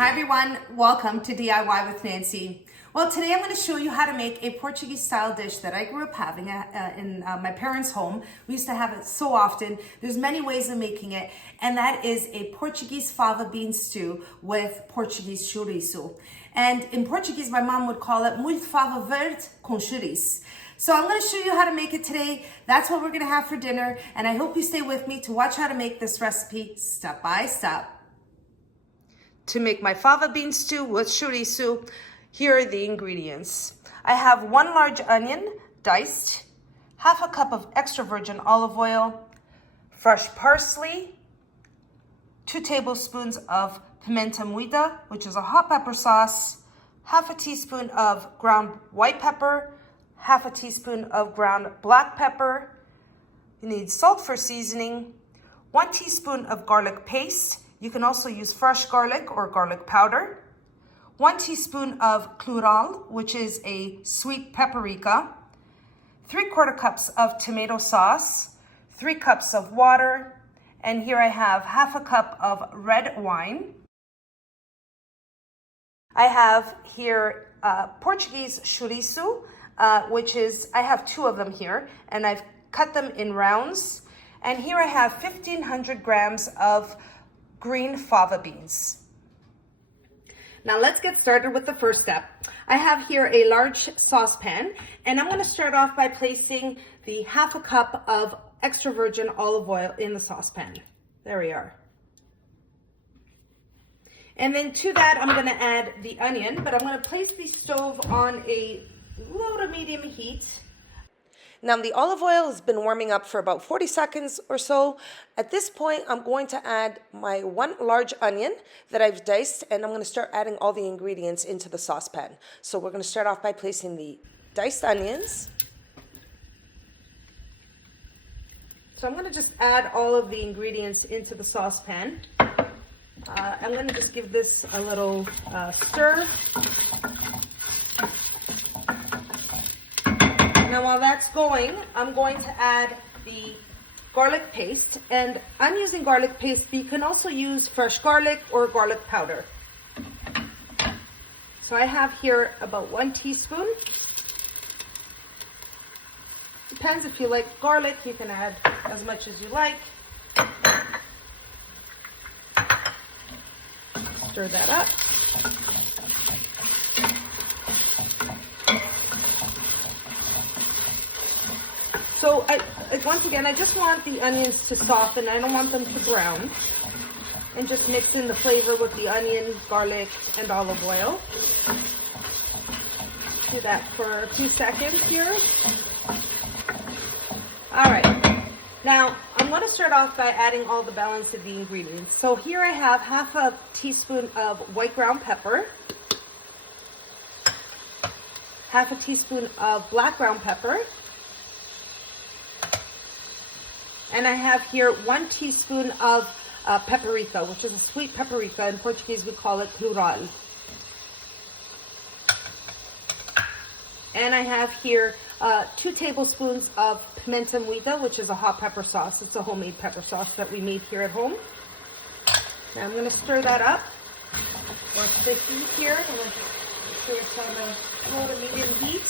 Hi everyone, welcome to DIY with Nancy. Well, today I'm going to show you how to make a Portuguese style dish that I grew up having in my parents' home. We used to have it so often. There's many ways of making it, and that is a Portuguese Fava Bean Stew with Portuguese Chouriço. And in Portuguese, my mom would call it Molho de Fava Verde com chouriço. So I'm going to show you how to make it today. That's what we're going to have for dinner, and I hope you stay with me to watch how to make this recipe step by step. To make my fava bean stew with chouriço, here are the ingredients. I have 1 large onion, diced, half a cup of extra virgin olive oil, fresh parsley, 2 tablespoons of pimenta moída, which is a hot pepper sauce, half a teaspoon of ground white pepper, half a teaspoon of ground black pepper. You need salt for seasoning, 1 teaspoon of garlic paste. You can also use fresh garlic or garlic powder. 1 teaspoon of colheres, which is a sweet paprika. 3/4 cups of tomato sauce. 3 cups of water. And here I have half a cup of red wine. I have here Portuguese chouriço, which is, I have 2 of them here, and I've cut them in rounds. And here I have 1,500 grams of green fava beans. Now let's get started with the first step. I have here a large saucepan, and I'm going to start off by placing the half a cup of extra virgin olive oil in the saucepan. There we are. And then to that, I'm going to add the onion, but I'm going to place the stove on a low to medium heat. Now the olive oil has been warming up for about 40 seconds or so. At this point, I'm going to add my 1 large onion that I've diced, and I'm going to start adding all the ingredients into the saucepan. So we're going to start off by placing the diced onions. So I'm going to just add all of the ingredients into the saucepan. I'm going to just give this a little stir. Now while that's going, I'm going to add the garlic paste, and I'm using garlic paste, but you can also use fresh garlic or garlic powder. So I have here about 1 teaspoon. Depends, if you like garlic, you can add as much as you like. Stir that up. So once again, I just want the onions to soften. I don't want them to brown. And just mix in the flavor with the onion, garlic, and olive oil. Do that for a few seconds here. All right. Now, I'm going to start off by adding all the balance of the ingredients. So here I have half a teaspoon of white ground pepper, half a teaspoon of black ground pepper, and I have here 1 teaspoon of paprika, which is a sweet paprika. In Portuguese, we call it colheres. And I have here 2 tablespoons of pimenta moída, which is a hot pepper sauce. It's a homemade pepper sauce that we made here at home. Now I'm going to stir that up. Watch the heat here. I'm going to make sure it's on a low to medium heat.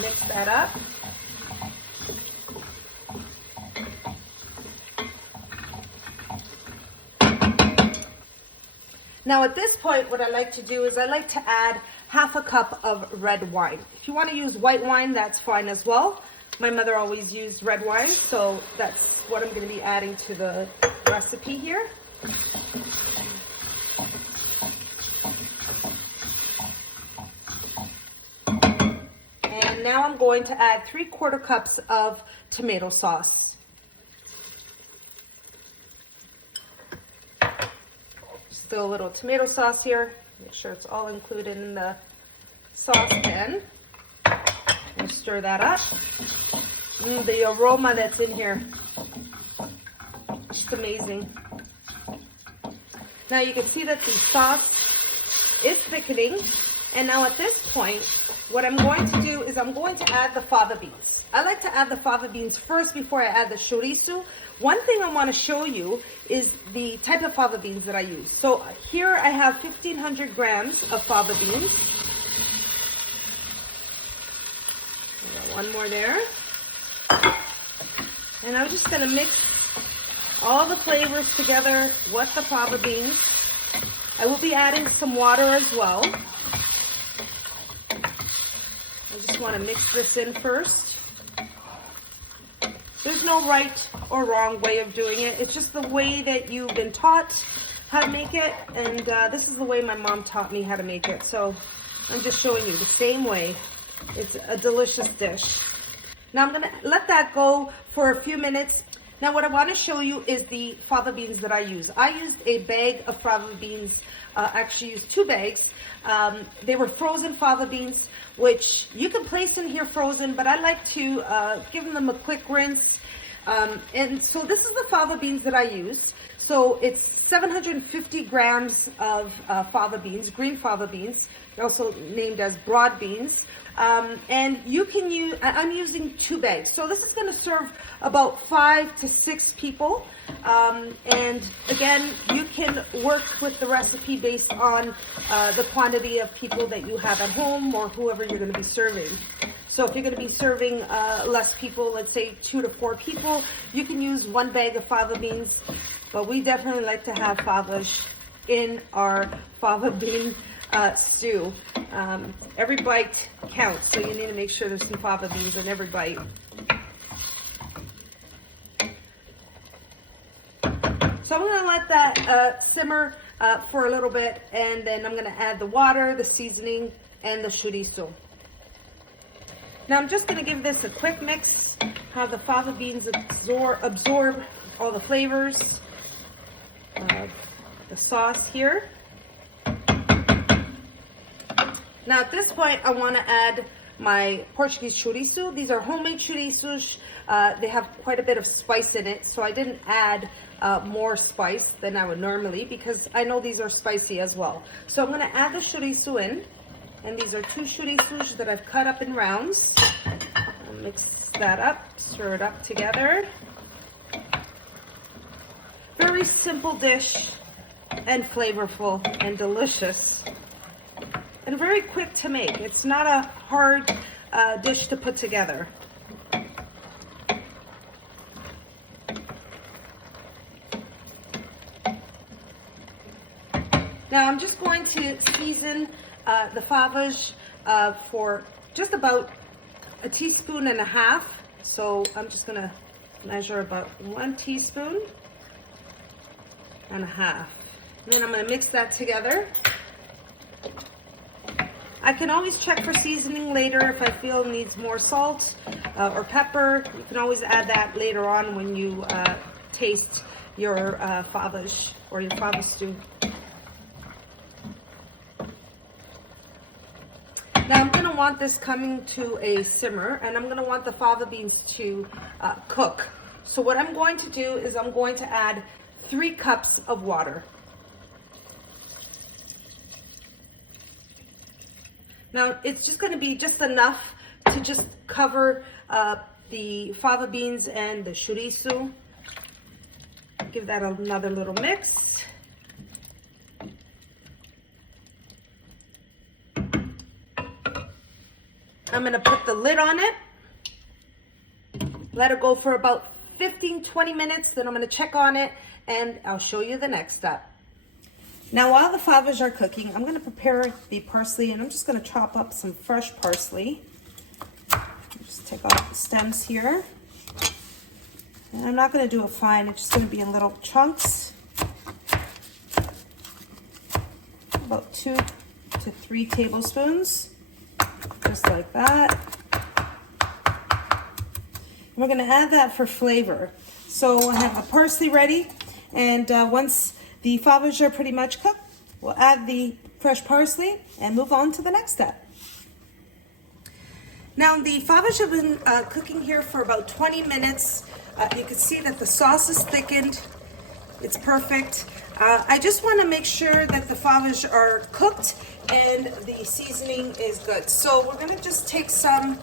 Mix that up. Now at this point, what I like to do is I like to add half a cup of red wine. If you want to use white wine, that's fine as well. My mother always used red wine, so that's what I'm going to be adding to the recipe here. And now I'm going to add 3/4 cups of tomato sauce. Still a little tomato sauce here. Make sure it's all included in the saucepan. And stir that up. The aroma that's in here, it's amazing. Now you can see that the sauce is thickening, and now at this point what I'm going to do is I'm going to add the fava beans. I like to add the fava beans first before I add the chouriço. One thing I want to show you is the type of fava beans that I use. So here I have 1,500 grams of fava beans. I got one more there. And I'm just going to mix all the flavors together with the fava beans. I will be adding some water as well. I just want to mix this in first. There's no right or wrong way of doing it. It's just the way that you've been taught how to make it. And this is the way my mom taught me how to make it. So I'm just showing you the same way. It's a delicious dish. Now I'm going to let that go for a few minutes. Now what I want to show you is the fava beans that I use. I used a bag of fava beans, actually used 2 bags. They were frozen fava beans, which you can place in here frozen, but I like to give them a quick rinse. And so this is the fava beans that I used. So it's 750 grams of fava beans, green fava beans, also named as broad beans. And you can use, I'm using 2 bags. So this is going to serve about 5 to 6 people. And again, you can work with the recipe based on the quantity of people that you have at home or whoever you're going to be serving. So if you're going to be serving less people, let's say 2 to 4 people, you can use 1 bag of fava beans. But we definitely like to have favas in our fava bean stew. Every bite counts, so you need to make sure there's some fava beans in every bite. So I'm going to let that simmer for a little bit, and then I'm going to add the water, the seasoning, and the chouriço. Now I'm just going to give this a quick mix, have the fava beans absorb all the flavors, the sauce here. Now at this point, I want to add my Portuguese chouriço. These are homemade chouriços. They have quite a bit of spice in it, so I didn't add more spice than I would normally because I know these are spicy as well. So I'm going to add the chouriço in, and these are 2 chouriços that I've cut up in rounds. I'll mix that up, stir it up together. Very simple dish and flavorful and delicious. And very quick to make. It's not a hard dish to put together. Now I'm just going to season the favas for just about 1.5 teaspoons. So I'm just going to measure about 1.5 teaspoons. And then I'm going to mix that together. I can always check for seasoning later if I feel it needs more salt or pepper. You can always add that later on when you taste your favas or your fava stew. Now I'm going to want this coming to a simmer, and I'm going to want the fava beans to cook. So what I'm going to do is I'm going to add 3 cups of water. Now it's just going to be just enough to just cover the fava beans and the chouriço. Give that another little mix. I'm going to put the lid on it. Let it go for about 15-20 minutes. Then I'm going to check on it and I'll show you the next step. Now while the favas are cooking, I'm going to prepare the parsley, and I'm just going to chop up some fresh parsley. Just take off the stems here. And I'm not going to do it fine, it's just going to be in little chunks. About 2 to 3 tablespoons, just like that. And we're going to add that for flavor. So I have the parsley ready, and once the favas are pretty much cooked, we'll add the fresh parsley and move on to the next step. Now the favas have been cooking here for about 20 minutes. You can see that the sauce is thickened. It's perfect. I just want to make sure that the favas are cooked and the seasoning is good. So we're going to just take some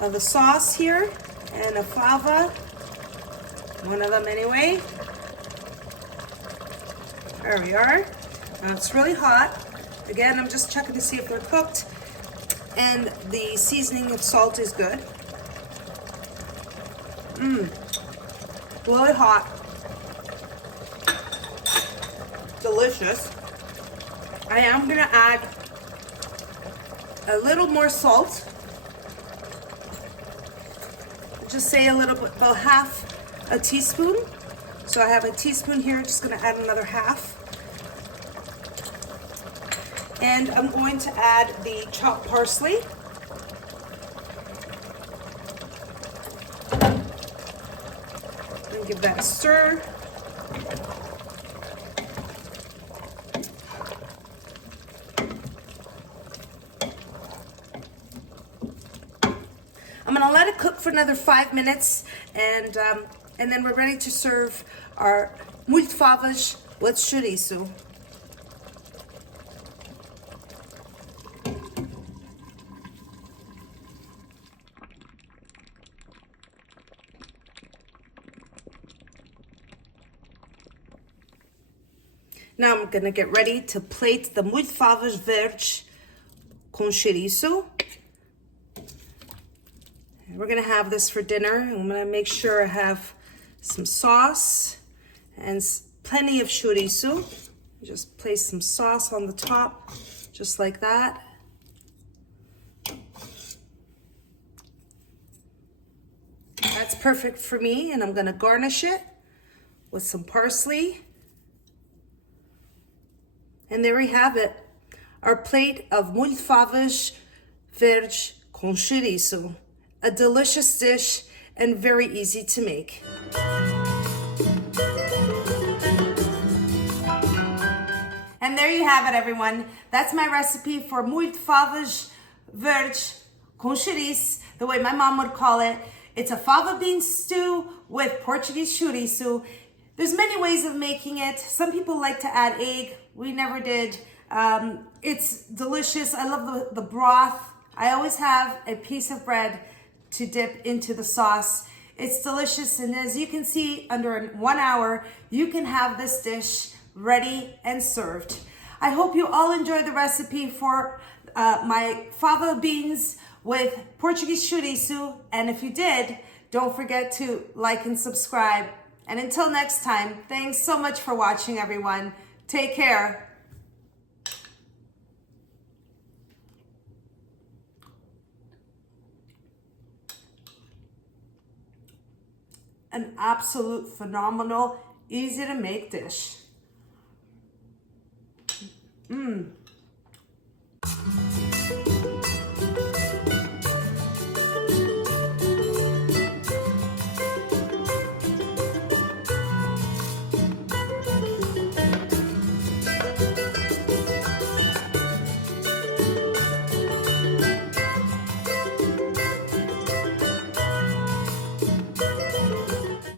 of the sauce here and a fava, one of them anyway. There we are. Now it's really hot. Again, I'm just checking to see if they're cooked and the seasoning of salt is good. Really hot. Delicious. I am gonna add a little more salt. Just say a little bit, about half a teaspoon. So I have a teaspoon here, just gonna add another half. And I'm going to add the chopped parsley. And give that a stir. I'm gonna let it cook for another 5 minutes, and then we're ready to serve our molho de favas with chouriço. Now I'm gonna get ready to plate the molho de favas verde com chouriço. We're gonna have this for dinner. I'm gonna make sure I have some sauce and plenty of chouriço. Just place some sauce on the top, just like that. That's perfect for me, and I'm gonna garnish it with some parsley. And there we have it, our plate of molho de favas verde com chouriço. A delicious dish and very easy to make. And there you have it, everyone. That's my recipe for molho de favas verde com chouriço, the way my mom would call it. It's a fava bean stew with Portuguese chouriço. There's many ways of making it. Some people like to add egg. We never did. It's delicious. I love the broth. I always have a piece of bread to dip into the sauce. It's delicious, and as you can see, under 1 hour, you can have this dish ready and served. I hope you all enjoyed the recipe for my fava beans with Portuguese chouriço, and if you did, don't forget to like and subscribe. And until next time, thanks so much for watching, everyone. Take care. An absolute phenomenal, easy to make dish.